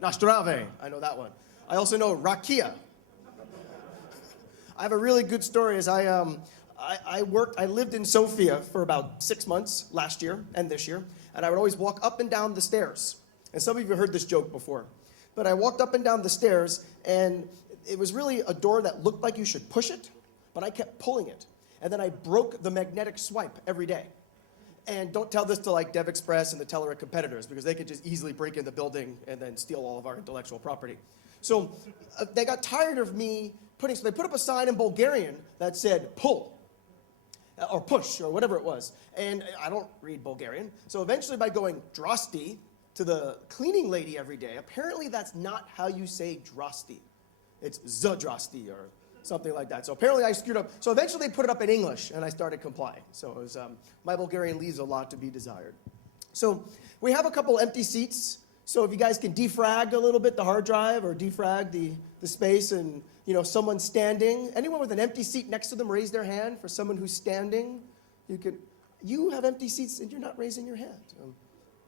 Nastrave, I know that one. I also know rakia. I have a really good story. As I lived in Sofia for about 6 months last year and this year, and I would always walk up and down the stairs. And some of you have heard this joke before. But I walked up and down the stairs, and it was really a door that looked like you should push it, but I kept pulling it. And then I broke the magnetic swipe every day. And don't tell this to like DevExpress and the Telerik competitors, because they could just easily break in the building and then steal all of our intellectual property. So they got tired of me so they put up a sign in Bulgarian that said pull, or push, or whatever it was. And I don't read Bulgarian. So eventually by going drasti to the cleaning lady every day, apparently that's not how you say drasti. It's zadrasti or something like that. So apparently I screwed up. So eventually they put it up in English and I started complying. So it was, my Bulgarian leaves a lot to be desired. So we have a couple empty seats. So if you guys can defrag a little bit the hard drive or defrag the space, and someone standing, anyone with an empty seat next to them, raise their hand. For someone who's standing, you have empty seats and you're not raising your hand.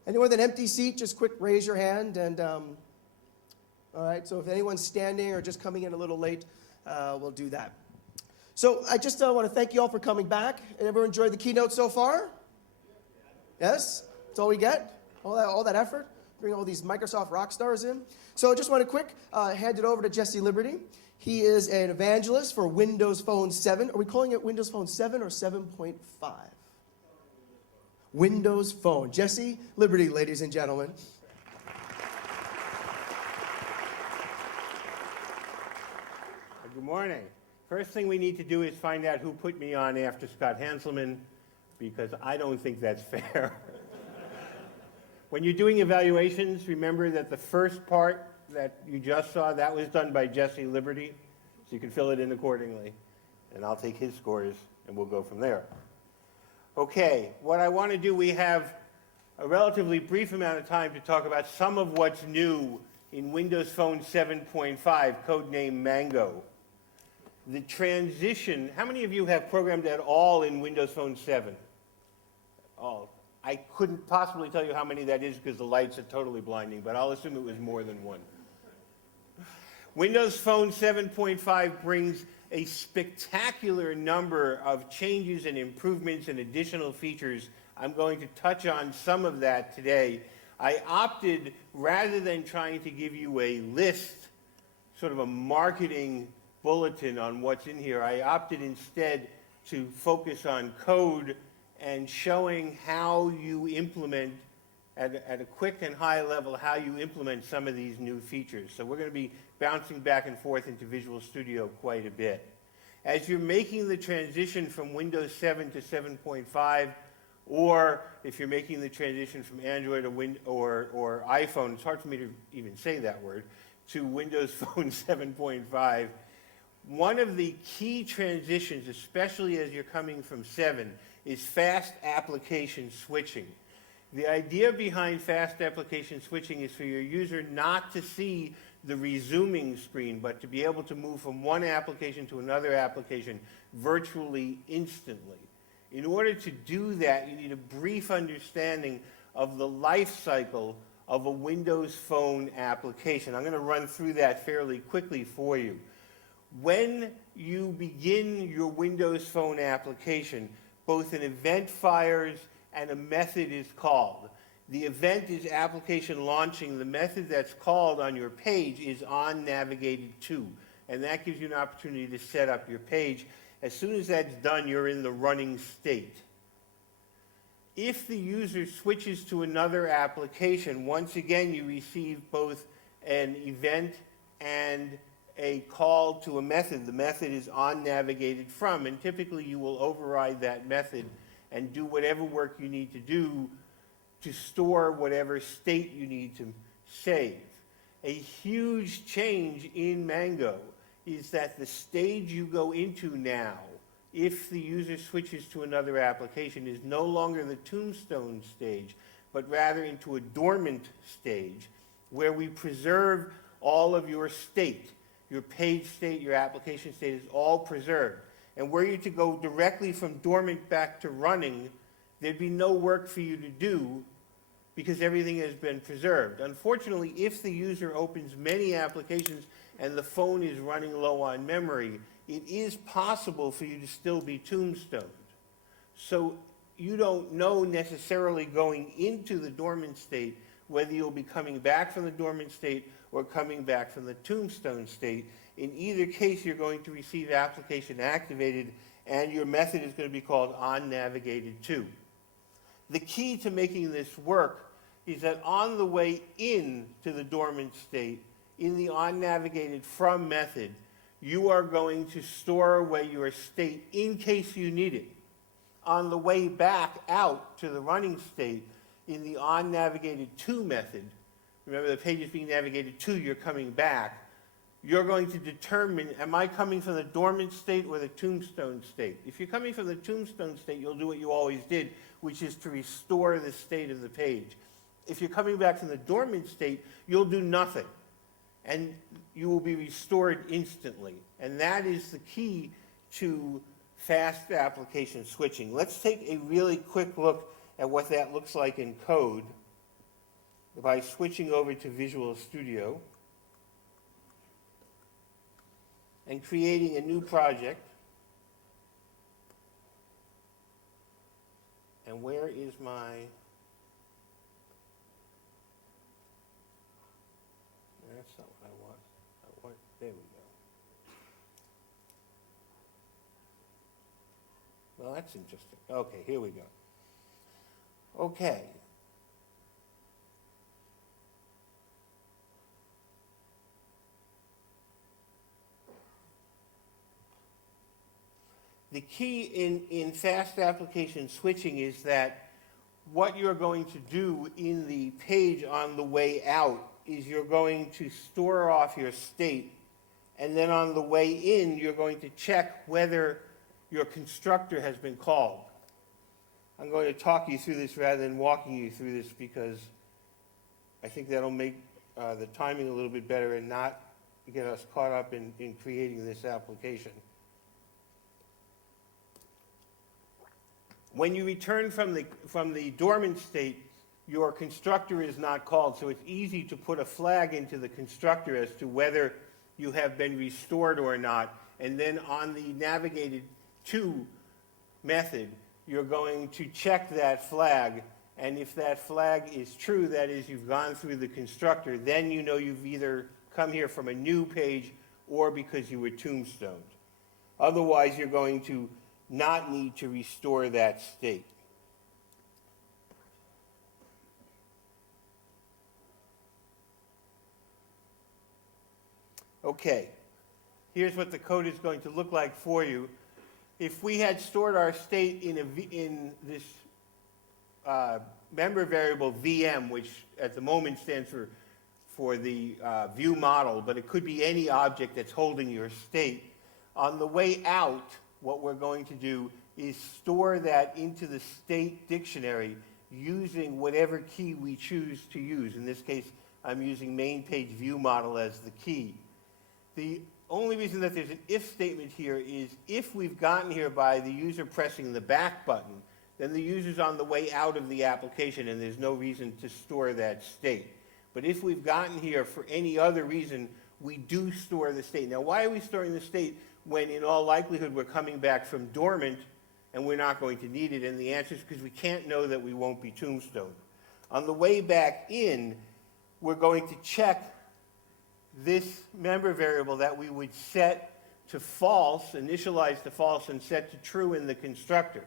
Anyone with an empty seat, just quick raise your hand. And all right, so if anyone's standing or just coming in a little late, we'll do that. So I just want to thank you all for coming back. Everyone enjoyed the keynote so far? Yes? That's all we get? All that effort? Bring all these Microsoft rock stars in. So I just want to quick hand it over to Jesse Liberty. He is an evangelist for Windows Phone 7. Are we calling it Windows Phone 7 or 7.5? Windows Phone. Jesse Liberty, ladies and gentlemen. Good morning. First thing we need to do is find out who put me on after Scott Hanselman, because I don't think that's fair. When you're doing evaluations, remember that the first part that you just saw, that was done by Jesse Liberty, so you can fill it in accordingly. And I'll take his scores, and we'll go from there. Okay, what I want to do, we have a relatively brief amount of time to talk about some of what's new in Windows Phone 7.5, codename Mango. The transition, how many of you have programmed at all in Windows Phone 7? All. I couldn't possibly tell you how many that is because the lights are totally blinding, but I'll assume it was more than one. Windows Phone 7.5 brings a spectacular number of changes and improvements and additional features. I'm going to touch on some of that today. I opted, rather than trying to give you a list, sort of a marketing bulletin on what's in here, I opted instead to focus on code and showing how you implement, at a quick and high level, how you implement some of these new features. So we're going to be bouncing back and forth into Visual Studio quite a bit. As you're making the transition from Windows 7 to 7.5, or if you're making the transition from Android or iPhone, it's hard for me to even say that word, to Windows Phone 7.5, one of the key transitions, especially as you're coming from 7, is fast application switching. The idea behind fast application switching is for your user not to see the resuming screen, but to be able to move from one application to another application virtually instantly. In order to do that, you need a brief understanding of the life cycle of a Windows Phone application. I'm going to run through that fairly quickly for you. When you begin your Windows Phone application, both an event fires and a method is called. The event is application launching. The method that's called on your page is onNavigated_to, and that gives you an opportunity to set up your page. As soon as that's done, you're in the running state. If the user switches to another application, once again you receive both an event and a call to a method. The method is onNavigated_from, and typically you will override that method and do whatever work you need to do to store whatever state you need to save. A huge change in Mango is that the stage you go into now, if the user switches to another application, is no longer the tombstone stage, but rather into a dormant stage where we preserve all of your state. Your page state, your application state is all preserved. And were you to go directly from dormant back to running, there'd be no work for you to do because everything has been preserved. Unfortunately, if the user opens many applications and the phone is running low on memory, it is possible for you to still be tombstoned. So you don't know necessarily going into the dormant state whether you'll be coming back from the dormant state or coming back from the tombstone state. In either case, you're going to receive application activated, and your method is going to be called onNavigated2. The key to making this work is that on the way in to the dormant state, in the onNavigated_from method, you are going to store away your state in case you need it. On the way back out to the running state, in the onNavigated_to method, remember the page is being navigated to, you're coming back, you're going to determine, am I coming from the dormant state or the tombstone state? If you're coming from the tombstone state, you'll do what you always did, which is to restore the state of the page. If you're coming back from the dormant state, you'll do nothing, and you will be restored instantly. And that is the key to fast application switching. Let's take a really quick look at what that looks like in code by switching over to Visual Studio and creating a new project. And where is my... That's not what I want. There we go. Well, that's interesting. Okay, here we go. Okay. The key in fast application switching is that what you're going to do in the page on the way out is you're going to store off your state, and then on the way in, you're going to check whether your constructor has been called. I'm going to talk you through this rather than walking you through this because I think that'll make the timing a little bit better and not get us caught up in creating this application. When you return from the dormant state, your constructor is not called, so it's easy to put a flag into the constructor as to whether you have been restored or not, and then on the navigated to method, you're going to check that flag, and if that flag is true, that is, you've gone through the constructor, then you know you've either come here from a new page or because you were tombstoned. Otherwise, you're going to not need to restore that state. Okay, here's what the code is going to look like for you. If we had stored our state in this member variable VM, which at the moment stands for the view model, but it could be any object that's holding your state, on the way out, what we're going to do is store that into the state dictionary using whatever key we choose to use. In this case, I'm using main page view model as the key. The only reason that there's an if statement here is if we've gotten here by the user pressing the back button, then the user's on the way out of the application and there's no reason to store that state. But if we've gotten here for any other reason, we do store the state. Now, why are we storing the state when in all likelihood we're coming back from dormant and we're not going to need it? And the answer is because we can't know that we won't be tombstoned. On the way back in, we're going to check this member variable that we would set to false, initialize to false, and set to true in the constructor.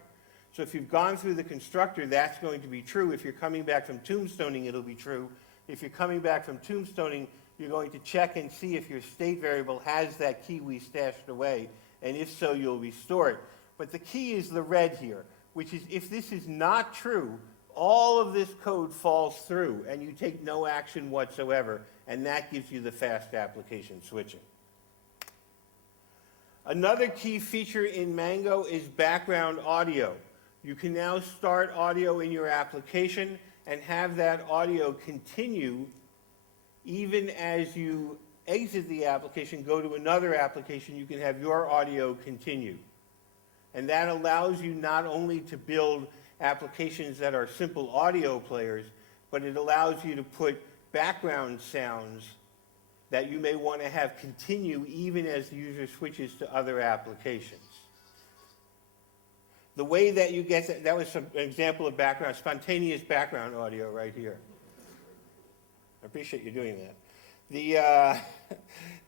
So if you've gone through the constructor, that's going to be true. If you're coming back from tombstoning, it'll be true. If you're coming back from tombstoning, you're going to check and see if your state variable has that key we stashed away, and if so, you'll restore it. But the key is the red here, which is if this is not true, all of this code falls through, and you take no action whatsoever, and that gives you the fast application switching. Another key feature in Mango is background audio. You can now start audio in your application and have that audio continue even as you exit the application, go to another application, you can have your audio continue. And that allows you not only to build applications that are simple audio players, but it allows you to put background sounds that you may want to have continue even as the user switches to other applications. The way that you get that was an example of background, spontaneous background audio right here. I appreciate you doing that.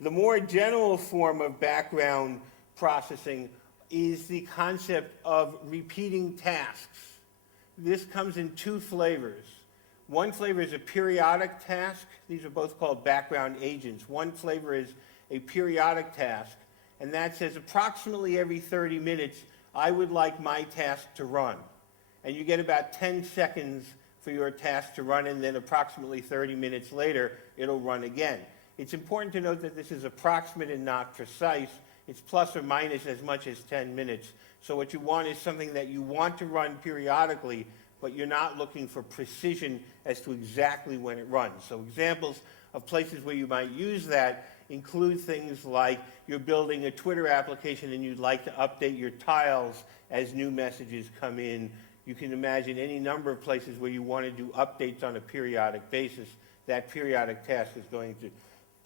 The more general form of background processing is the concept of repeating tasks. This comes in two flavors. One flavor is a periodic task. These are both called background agents. One flavor is a periodic task, and that says approximately every 30 minutes, I would like my task to run. And you get about 10 seconds for your task to run, and then approximately 30 minutes later, it'll run again. It's important to note that this is approximate and not precise. It's plus or minus as much as 10 minutes. So what you want is something that you want to run periodically, but you're not looking for precision as to exactly when it runs. So examples of places where you might use that include things like you're building a Twitter application and you'd like to update your tiles as new messages come in. You can imagine any number of places where you want to do updates on a periodic basis. That periodic task is going to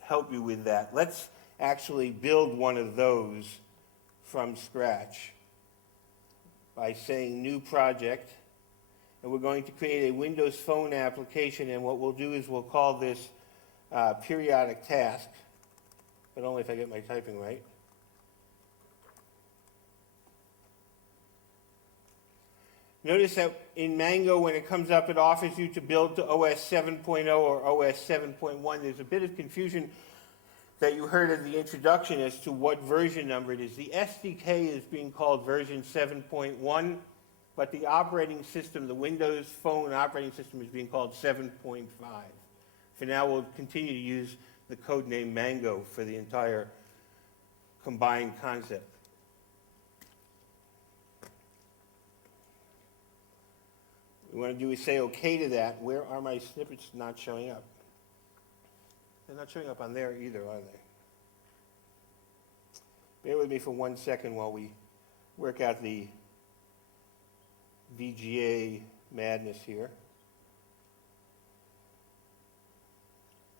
help you with that. Let's actually build one of those from scratch by saying new project. And we're going to create a Windows Phone application, and what we'll do is we'll call this periodic task, but only if I get my typing right. Notice that in Mango, when it comes up, it offers you to build to OS 7.0 or OS 7.1. There's a bit of confusion that you heard at the introduction as to what version number it is. The SDK is being called version 7.1, but the operating system, the Windows Phone operating system, is being called 7.5. For now, we'll continue to use the code name Mango for the entire combined concept. What we want to do is say OK to that. Where are my snippets not showing up? They're not showing up on there either, are they? Bear with me for 1 second while we work out the VGA madness here.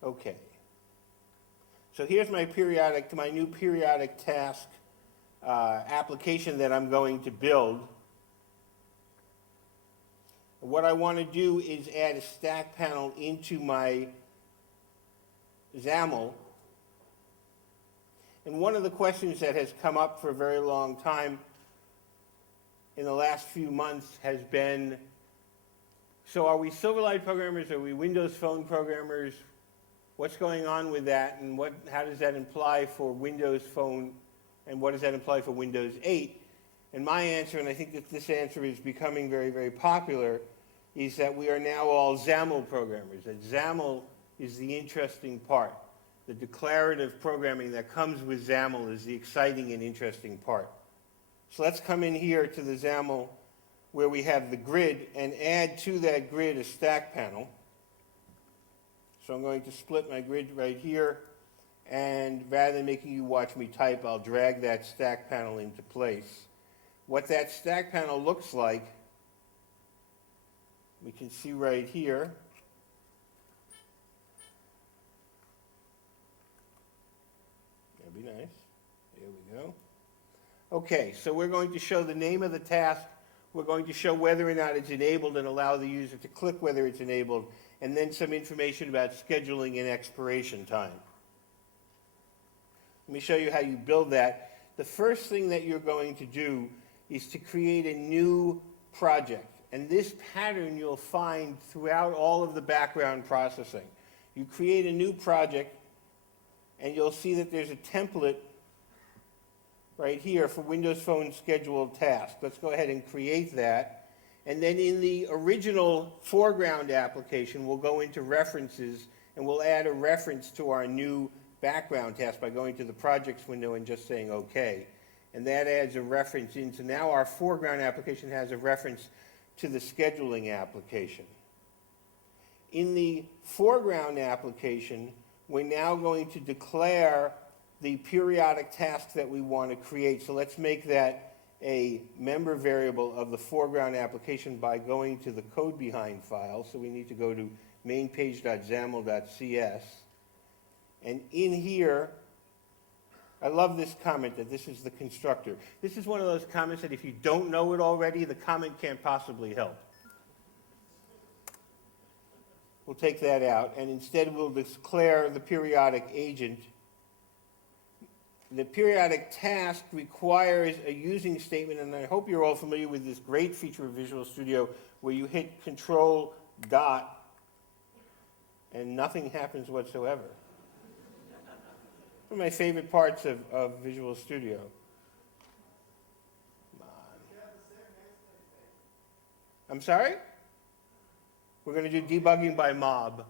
Okay. So here's my new periodic task application that I'm going to build. What I want to do is add a stack panel into my XAML. And one of the questions that has come up for a very long time in the last few months has been, so are we Silverlight programmers? Are we Windows Phone programmers? What's going on with that? And how does that imply for Windows Phone? And what does that imply for Windows 8? And my answer, and I think that this answer is becoming very, very popular, is that we are now all XAML programmers. That XAML is the interesting part. The declarative programming that comes with XAML is the exciting and interesting part. So let's come in here to the XAML where we have the grid and add to that grid a stack panel. So I'm going to split my grid right here, and rather than making you watch me type, I'll drag that stack panel into place. What that stack panel looks like, we can see right here. That'd be nice. There we go. Okay, so we're going to show the name of the task. We're going to show whether or not it's enabled and allow the user to click whether it's enabled, and then some information about scheduling and expiration time. Let me show you how you build that. The first thing that you're going to do is to create a new project. And this pattern you'll find throughout all of the background processing. You create a new project, and you'll see that there's a template right here for Windows Phone scheduled task. Let's go ahead and create that. And then in the original foreground application, we'll go into references, and we'll add a reference to our new background task by going to the projects window and just saying OK. And that adds a reference in. So now our foreground application has a reference to the scheduling application. In the foreground application, we're now going to declare the periodic tasks that we want to create. So let's make that a member variable of the foreground application by going to the code behind file. So we need to go to mainpage.xaml.cs. And in here, I love this comment that this is the constructor. This is one of those comments that if you don't know it already, the comment can't possibly help. We'll take that out, and instead we'll declare the periodic agent. The periodic task requires a using statement, and I hope you're all familiar with this great feature of Visual Studio where you hit Control dot and nothing happens whatsoever. One of my favorite parts of Visual Studio. Come on. I'm sorry? We're going to do debugging by mob.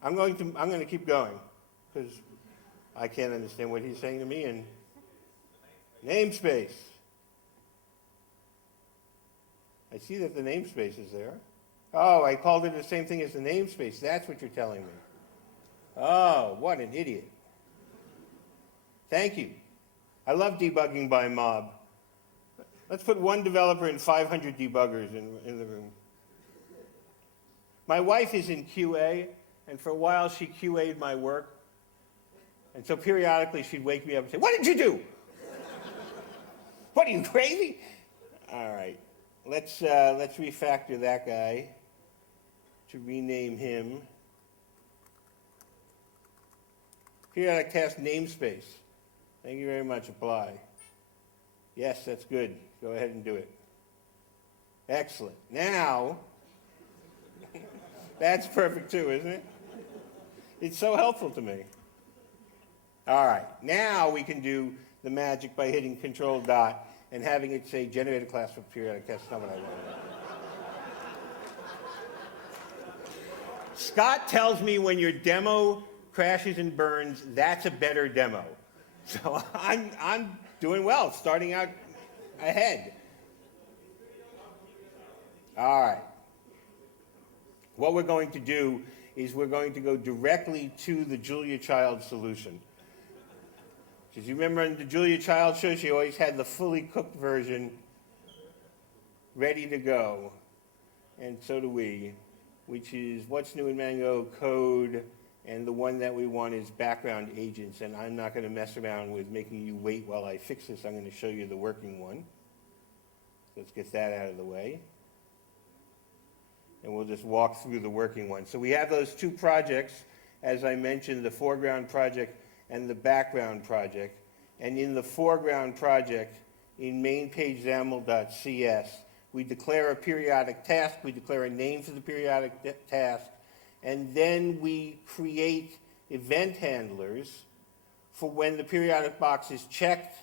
I'm going to keep going because I can't understand what he's saying to me. And namespace. I see that the namespace is there. Oh, I called it the same thing as the namespace. That's what you're telling me. Oh, what an idiot. Thank you. I love debugging by mob. Let's put one developer and 500 debuggers in the room. My wife is in QA, and for a while she QA'd my work. And so periodically she'd wake me up and say, "What did you do? What, are you crazy?" All right, let's refactor that guy to rename him. Periodic task namespace. Thank you very much, apply. Yes, that's good. Go ahead and do it. Excellent. Now, that's perfect too, isn't it? It's so helpful to me. All right, now we can do the magic by hitting Control dot and having it say generate a class for periodic test. That's not what I want. Scott tells me when your demo crashes and burns, that's a better demo. So I'm doing well, starting out ahead. All right. What we're going to do is we're going to go directly to the Julia Child solution. Because you remember in the Julia Child show, she always had the fully cooked version ready to go. And so do we, which is what's new in Mango, code, and the one that we want is background agents. And I'm not going to mess around with making you wait while I fix this. I'm going to show you the working one. Let's get that out of the way. And we'll just walk through the working one. So we have those two projects, as I mentioned, the foreground project and the background project. And in the foreground project, in mainpage.xaml.cs, we declare a periodic task, we declare a name for the periodic task, and then we create event handlers for when the periodic box is checked,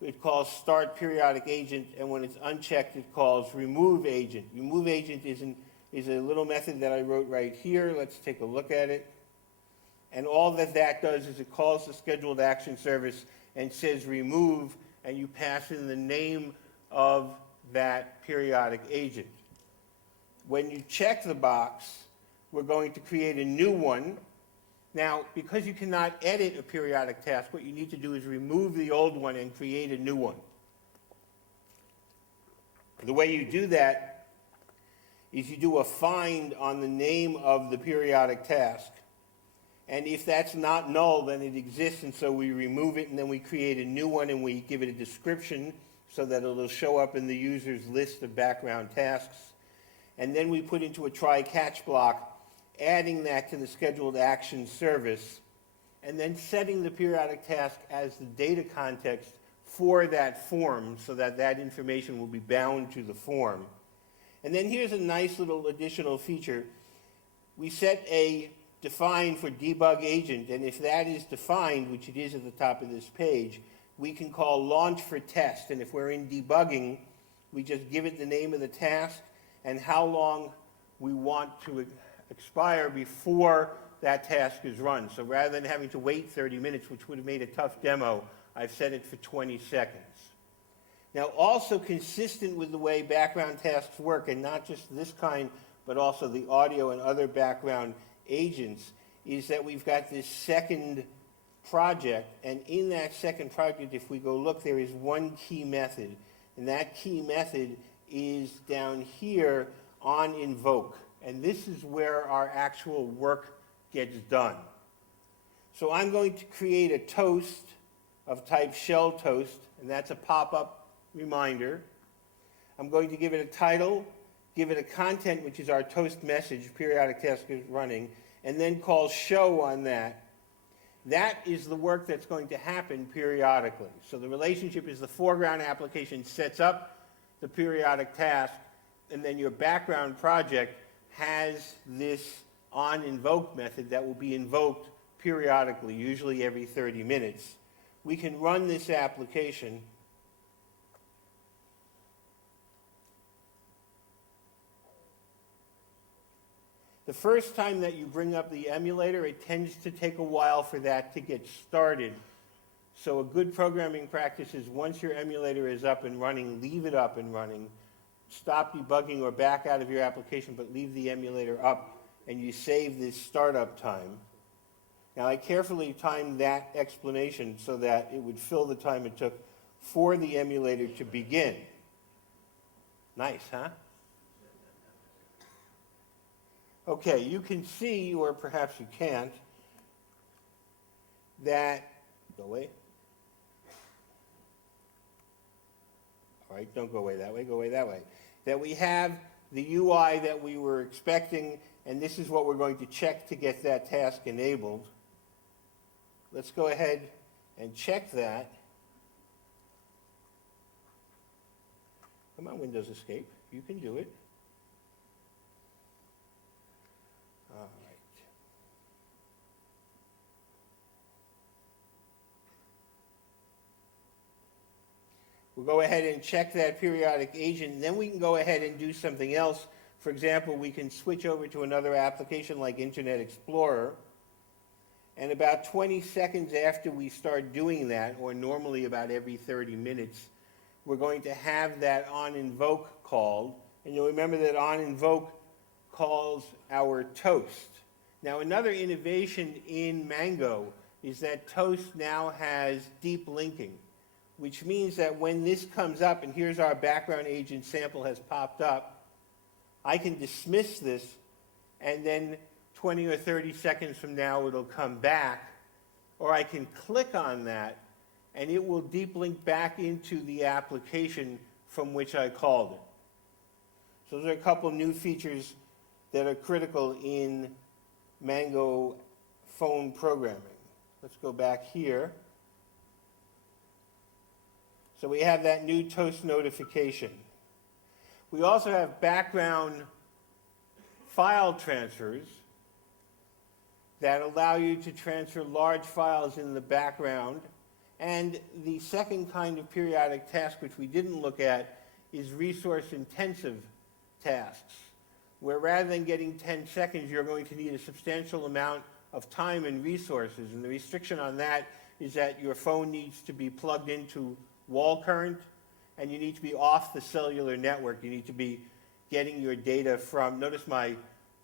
it calls start periodic agent, and when it's unchecked, it calls remove agent. Remove agent is a little method that I wrote right here. Let's take a look at it. And all that does is it calls the scheduled action service and says remove, and you pass in the name of that periodic agent. When you check the box, we're going to create a new one. Now, because you cannot edit a periodic task, what you need to do is remove the old one and create a new one. The way you do that is you do a find on the name of the periodic task. And if that's not null, then it exists, and so we remove it, and then we create a new one, and we give it a description so that it'll show up in the user's list of background tasks. And then we put into a try-catch block, adding that to the scheduled action service, and then setting the periodic task as the data context for that form so that that information will be bound to the form. And then here's a nice little additional feature. We set a define for debug agent, and if that is defined, which it is at the top of this page, we can call launch for test. And if we're in debugging, we just give it the name of the task and how long we want to expire before that task is run. So rather than having to wait 30 minutes, which would have made a tough demo, I've set it for 20 seconds. Now, also consistent with the way background tasks work, and not just this kind, but also the audio and other background agents, is that we've got this second project, and in that second project, if we go look, there is one key method. And that key method is down here on invoke. And this is where our actual work gets done. So I'm going to create a toast of type shell toast, and that's a pop-up reminder. I'm going to give it a title, give it a content, which is our toast message, periodic task is running, and then call show on that. That is the work that's going to happen periodically. So the relationship is the foreground application sets up the periodic task, and then your background project has this onInvoke method that will be invoked periodically, usually every 30 minutes. We can run this application. The first time that you bring up the emulator, it tends to take a while for that to get started. So a good programming practice is once your emulator is up and running, leave it up and running. Stop debugging or back out of your application, but leave the emulator up, and you save this startup time. Now, I carefully timed that explanation so that it would fill the time it took for the emulator to begin. Nice, huh? Okay, you can see, or perhaps you can't, that, go away. All right, don't go away that way, go away that way. That we have the UI that we were expecting, and this is what we're going to check to get that task enabled. Let's go ahead and check that. Come on, Windows Escape, you can do it. All right. We'll go ahead and check that periodic agent, and then we can go ahead and do something else. For example, we can switch over to another application like Internet Explorer, and about 20 seconds after we start doing that, or normally about every 30 minutes, we're going to have that onInvoke called, and you'll remember that onInvoke calls our toast. Now, another innovation in Mango is that toast now has deep linking, which means that when this comes up, and here's our background agent sample has popped up, I can dismiss this, and then 20 or 30 seconds from now it'll come back, or I can click on that, and it will deep link back into the application from which I called it. So those are a couple new features that are critical in Mango phone programming. Let's go back here. So we have that new toast notification. We also have background file transfers that allow you to transfer large files in the background. And the second kind of periodic task, which we didn't look at, is resource-intensive tasks, where rather than getting 10 seconds, you're going to need a substantial amount of time and resources. And the restriction on that is that your phone needs to be plugged into wall current, and you need to be off the cellular network. You need to be getting your data from, notice my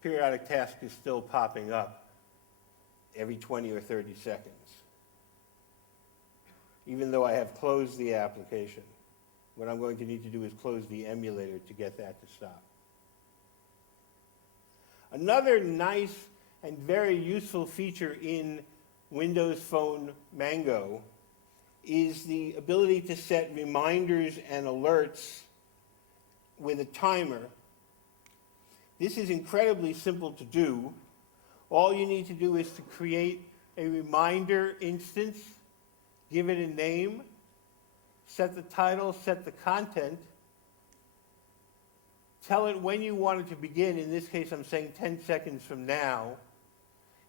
periodic task is still popping up every 20 or 30 seconds, even though I have closed the application. What I'm going to need to do is close the emulator to get that to stop. Another nice and very useful feature in Windows Phone Mango is the ability to set reminders and alerts with a timer. This is incredibly simple to do. All you need to do is to create a reminder instance, give it a name, set the title, set the content, tell it when you want it to begin. In this case, I'm saying 10 seconds from now.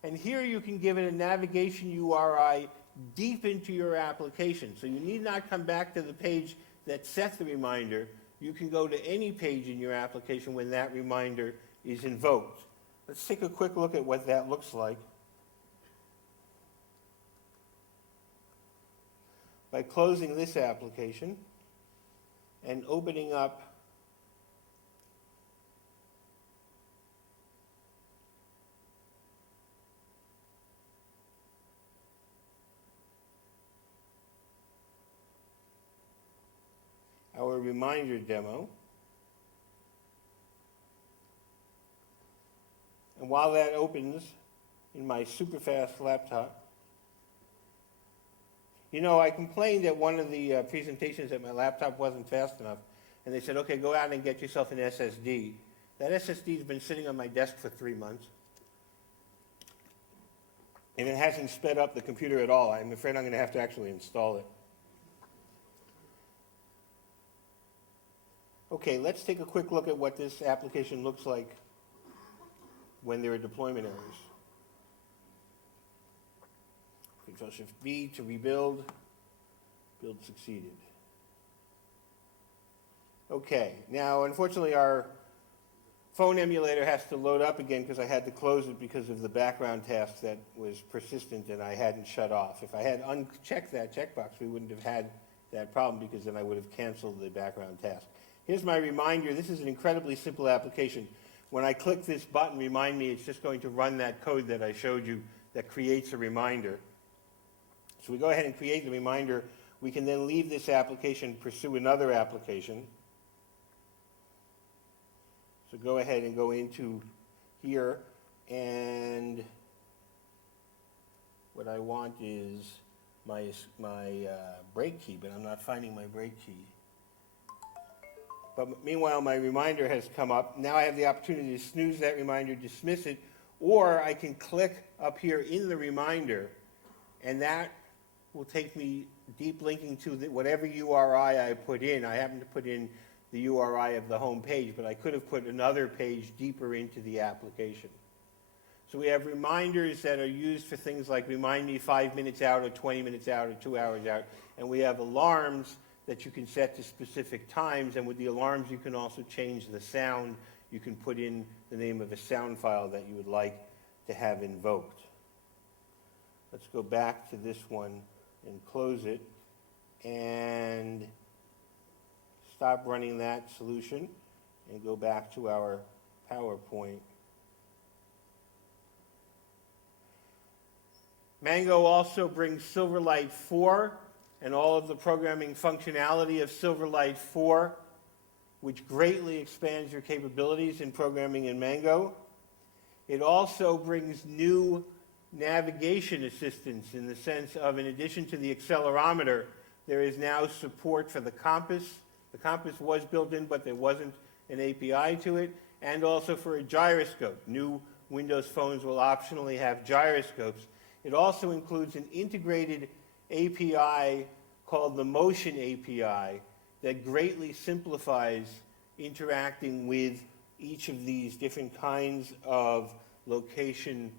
And here you can give it a navigation URI deep into your application. So you need not come back to the page that set the reminder. You can go to any page in your application when that reminder is invoked. Let's take a quick look at what that looks like. By closing this application and opening up our reminder demo. And while that opens in my super fast laptop, you know, I complained at one of the presentations that my laptop wasn't fast enough, and they said, okay, go out and get yourself an SSD. That SSD has been sitting on my desk for 3 months, and it hasn't sped up the computer at all. I'm afraid I'm going to have to actually install it. Okay, let's take a quick look at what this application looks like when there are deployment errors. Control-Shift-V to rebuild. Build succeeded. Okay, now unfortunately our phone emulator has to load up again because I had to close it because of the background task that was persistent and I hadn't shut off. If I had unchecked that checkbox, we wouldn't have had that problem because then I would have canceled the background task. Here's my reminder. This is an incredibly simple application. When I click this button, Remind Me, it's just going to run that code that I showed you that creates a reminder. So we go ahead and create the reminder. We can then leave this application, pursue another application. So go ahead and go into here, and what I want is my break key, but I'm not finding my break key. But meanwhile, my reminder has come up. Now I have the opportunity to snooze that reminder, dismiss it, or I can click up here in the reminder, and that will take me deep linking to whatever URI I put in. I happen to put in the URI of the home page, but I could have put another page deeper into the application. So we have reminders that are used for things like remind me 5 minutes out or 20 minutes out or 2 hours out, and we have alarms that you can set to specific times, and with the alarms you can also change the sound. You can put in the name of a sound file that you would like to have invoked. Let's go back to this one and close it and stop running that solution and go back to our PowerPoint. Mango also brings Silverlight 4 and all of the programming functionality of Silverlight 4, which greatly expands your capabilities in programming in Mango. It also brings new navigation assistance in the sense of, in addition to the accelerometer, there is now support for the compass. The compass was built in, but there wasn't an API to it, and also for a gyroscope. New Windows phones will optionally have gyroscopes. It also includes an integrated API called the Motion API that greatly simplifies interacting with each of these different kinds of location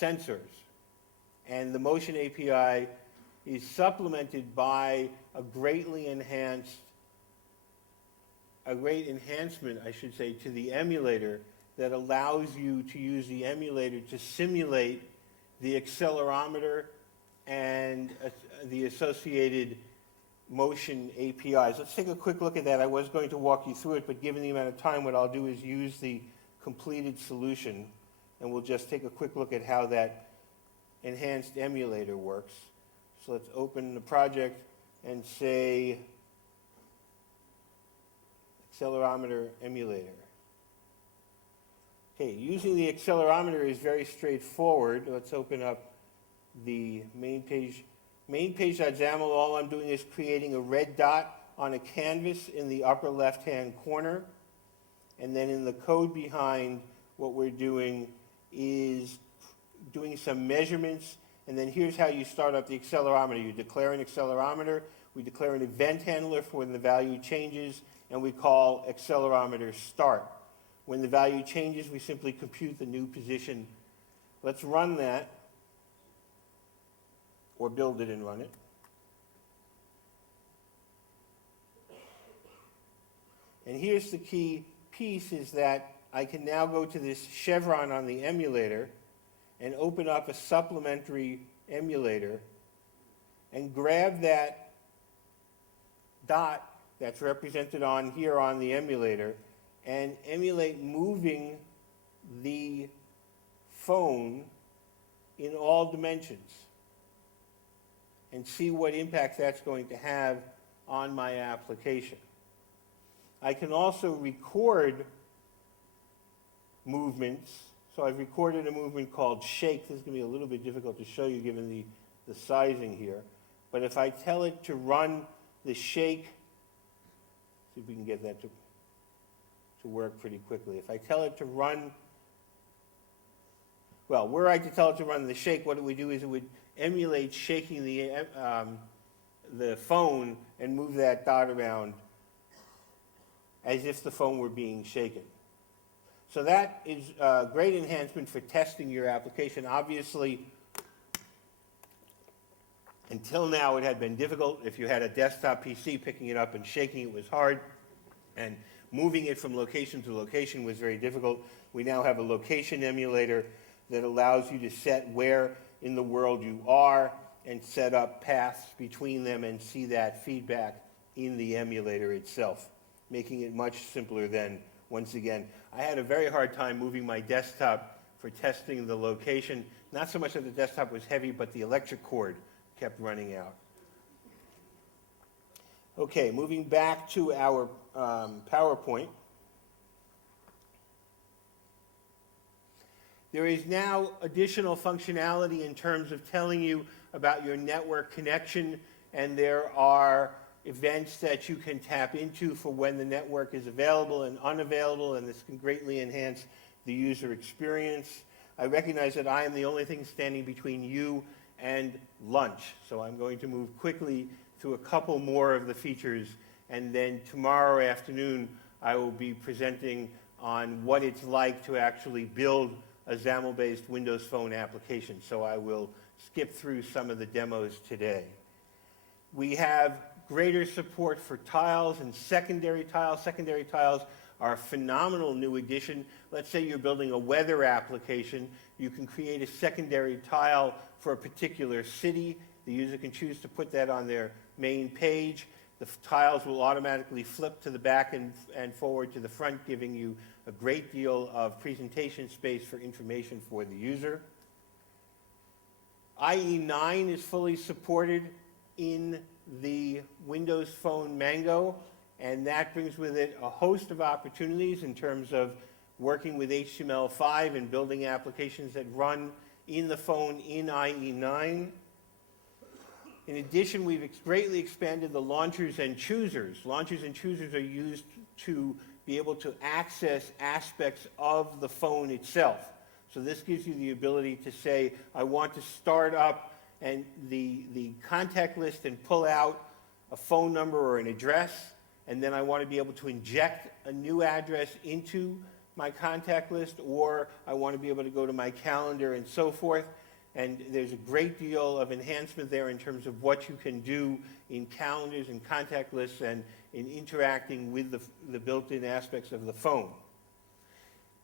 sensors. And the Motion API is supplemented by a great enhancement, I should say, to the emulator that allows you to use the emulator to simulate the accelerometer and the associated motion APIs. Let's take a quick look at that. I was going to walk you through it, but given the amount of time, what I'll do is use the completed solution, and we'll just take a quick look at how that enhanced emulator works. So let's open the project and say accelerometer emulator. Okay, using the accelerometer is very straightforward. Let's open up the main page. Main.page.xaml, all I'm doing is creating a red dot on a canvas in the upper left-hand corner. And then in the code behind, what we're doing is doing some measurements. And then here's how you start up the accelerometer. You declare an accelerometer. We declare an event handler for when the value changes, and we call accelerometer start. When the value changes, we simply compute the new position. Let's run that, or build it and run it. And here's the key piece, is that I can now go to this chevron on the emulator and open up a supplementary emulator and grab that dot that's represented on here on the emulator and emulate moving the phone in all dimensions and see what impact that's going to have on my application. I can also record movements. So I've recorded a movement called shake. This is going to be a little bit difficult to show you given the sizing here. But if I tell it to run the shake, see if we can get that to work pretty quickly. If I tell it to run, well, were I to tell it to run the shake, what it would do is it would emulate shaking the phone and move that dot around as if the phone were being shaken. So that is a great enhancement for testing your application. Obviously, until now it had been difficult. If you had a desktop PC, picking it up and shaking it was hard, and moving it from location to location was very difficult. We now have a location emulator that allows you to set where in the world you are and set up paths between them and see that feedback in the emulator itself, making it much simpler than, once again, I had a very hard time moving my desktop for testing the location. Not so much that the desktop was heavy, but the electric cord kept running out. Okay, moving back to our PowerPoint. There is now additional functionality in terms of telling you about your network connection, and there are events that you can tap into for when the network is available and unavailable, and this can greatly enhance the user experience. I recognize that I am the only thing standing between you and lunch, so I'm going to move quickly through a couple more of the features, and then tomorrow afternoon I will be presenting on what it's like to actually build a XAML-based Windows Phone application, so I will skip through some of the demos today. We have greater support for tiles and secondary tiles. Secondary tiles are a phenomenal new addition. Let's say you're building a weather application. You can create a secondary tile for a particular city. The user can choose to put that on their main page. The tiles will automatically flip to the back and forward to the front, giving you a great deal of presentation space for information for the user. IE9 is fully supported in the Windows Phone Mango, and that brings with it a host of opportunities in terms of working with HTML5 and building applications that run in the phone in IE9. In addition, we've greatly expanded the launchers and choosers. Launchers and choosers are used to be able to access aspects of the phone itself. So this gives you the ability to say, I want to start up and the contact list and pull out a phone number or an address, and then I want to be able to inject a new address into my contact list, or I want to be able to go to my calendar and so forth. And there's a great deal of enhancement there in terms of what you can do in calendars and contact lists and in interacting with the built-in aspects of the phone.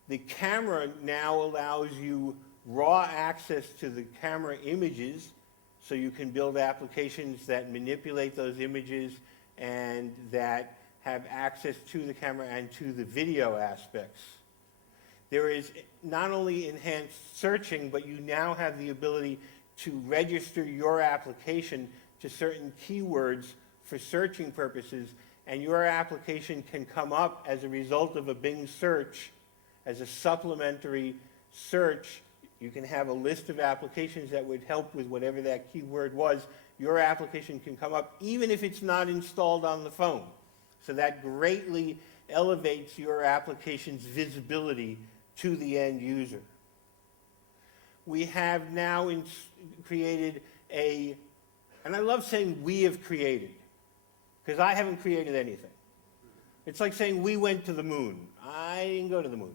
The camera now allows you raw access to the camera images, so you can build applications that manipulate those images and that have access to the camera and to the video aspects. There is not only enhanced searching, but you now have the ability to register your application to certain keywords for searching purposes, and your application can come up as a result of a Bing search as a supplementary search. You can have a list of applications that would help with whatever that keyword was. Your application can come up even if it's not installed on the phone. So that greatly elevates your application's visibility to the end user. We have now created and I love saying we have created, because I haven't created anything. It's like saying we went to the moon. I didn't go to the moon.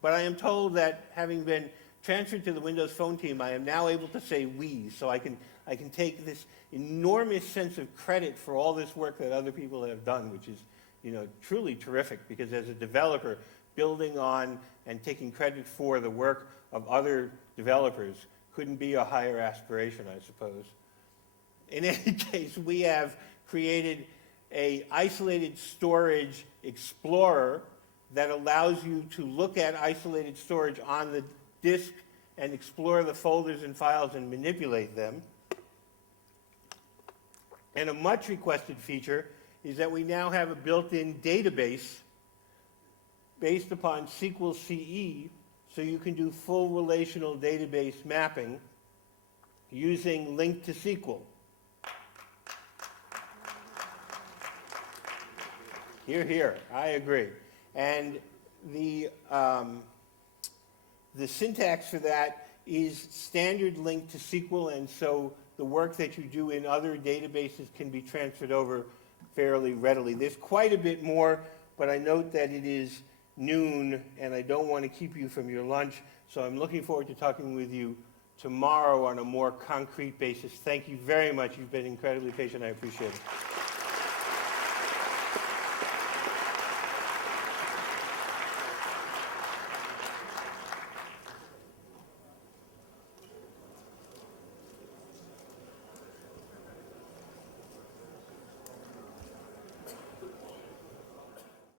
But I am told that having been transferred to the Windows Phone team, I am now able to say we, so I can take this enormous sense of credit for all this work that other people have done, which is, truly terrific, because as a developer, building on and taking credit for the work of other developers couldn't be a higher aspiration, I suppose. In any case, we have created an isolated storage explorer that allows you to look at isolated storage on the disk and explore the folders and files and manipulate them. And a much requested feature is that we now have a built-in database based upon SQL CE, so you can do full relational database mapping using link to SQL. Here, here, I agree. And the syntax for that is standard link to SQL, and so the work that you do in other databases can be transferred over fairly readily. There's quite a bit more, but I note that it is noon, and I don't want to keep you from your lunch, so I'm looking forward to talking with you tomorrow on a more concrete basis. Thank you very much. You've been incredibly patient. I appreciate it.